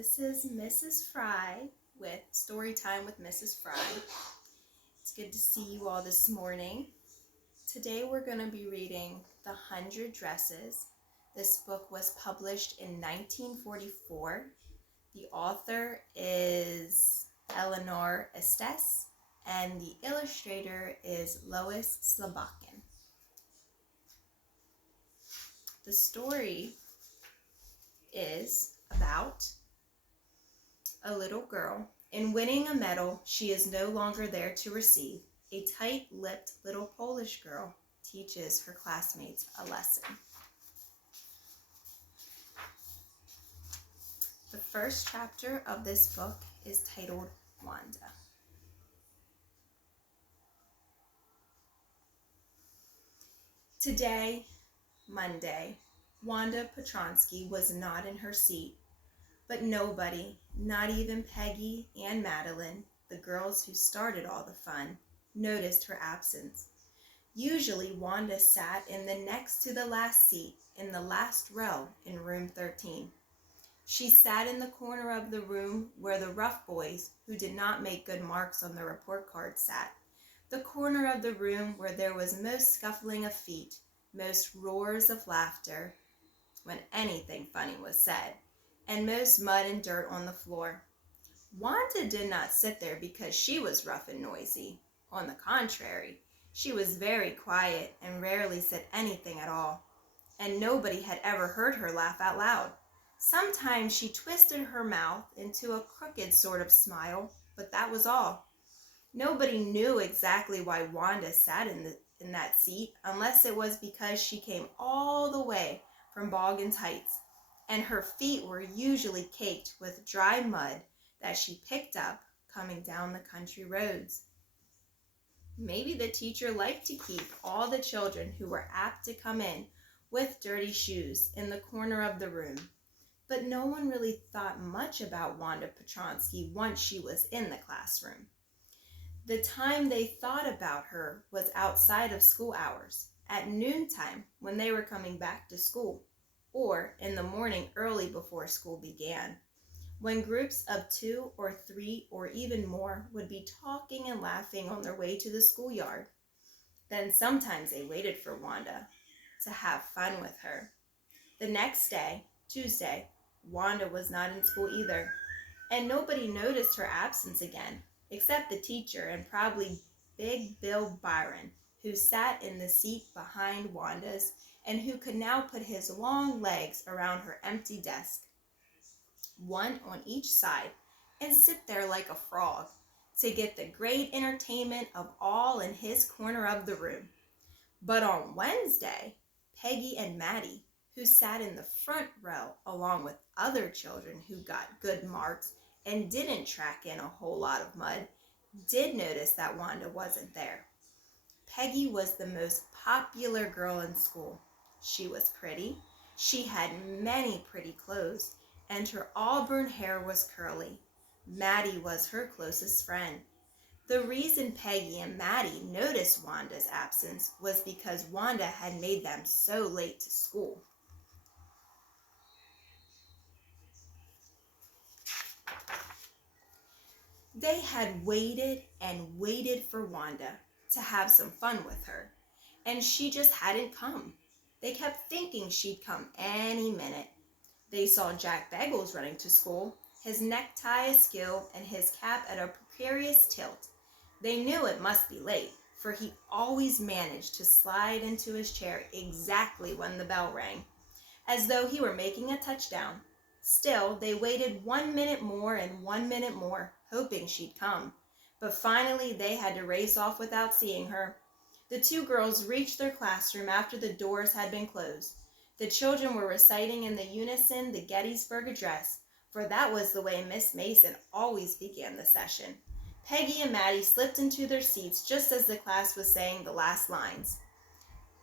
This is Mrs. Fry with Story Time with Mrs. Fry. It's good to see you all this morning. Today we're going to be reading The 100 Dresses. This book was published in 1944. The author is Eleanor Estes and the illustrator is Lois Slobodkin. The story is about a little girl. In winning a medal she is no longer there to receive, a tight-lipped little Polish girl teaches her classmates a lesson. The first chapter of this book is titled Wanda. Today, Monday, Wanda Petronsky was not in her seat. But nobody, not even Peggy and Madeline, the girls who started all the fun, noticed her absence. Usually Wanda sat in the next to the last seat in the last row in room 13. She sat in the corner of the room where the rough boys, who did not make good marks on their report cards, sat. The corner of the room where there was most scuffling of feet, most roars of laughter when anything funny was said, and most mud and dirt on the floor. Wanda did not sit there because she was rough and noisy. On the contrary, she was very quiet and rarely said anything at all, and nobody had ever heard her laugh out loud. Sometimes she twisted her mouth into a crooked sort of smile, but that was all. Nobody knew exactly why Wanda sat in that seat unless it was because she came all the way from Boggan's Heights, and her feet were usually caked with dry mud that she picked up coming down the country roads. Maybe the teacher liked to keep all the children who were apt to come in with dirty shoes in the corner of the room, but no one really thought much about Wanda Petronsky once she was in the classroom. The time they thought about her was outside of school hours, at noontime when they were coming back to school, or in the morning early before school began, when groups of 2 or 3 or even more would be talking and laughing on their way to the schoolyard. Then sometimes they waited for Wanda to have fun with her. The next day, Tuesday, Wanda was not in school either, and nobody noticed her absence again, except the teacher and probably Big Bill Byron, who sat in the seat behind Wanda's and who could now put his long legs around her empty desk, one on each side, and sit there like a frog to get the great entertainment of all in his corner of the room. But on Wednesday, Peggy and Maddie, who sat in the front row along with other children who got good marks and didn't track in a whole lot of mud, did notice that Wanda wasn't there. Peggy was the most popular girl in school. She was pretty, she had many pretty clothes, and her auburn hair was curly. Maddie was her closest friend. The reason Peggy and Maddie noticed Wanda's absence was because Wanda had made them so late to school. They had waited and waited for Wanda to have some fun with her, and she just hadn't come. They kept thinking she'd come any minute. They saw Jack Beggles running to school, his necktie askew and his cap at a precarious tilt. They knew it must be late, for he always managed to slide into his chair exactly when the bell rang, as though he were making a touchdown. Still, they waited 1 minute more and 1 minute more, hoping she'd come. But finally, they had to race off without seeing her. The 2 girls reached their classroom after the doors had been closed. The children were reciting in the unison the Gettysburg Address, for that was the way Miss Mason always began the session. Peggy and Maddie slipped into their seats just as the class was saying the last lines.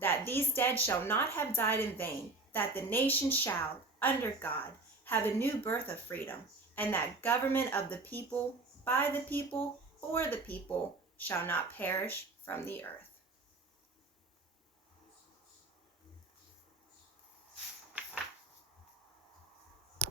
That these dead shall not have died in vain, that the nation shall, under God, have a new birth of freedom, and that government of the people, by the people, for the people, shall not perish from the earth.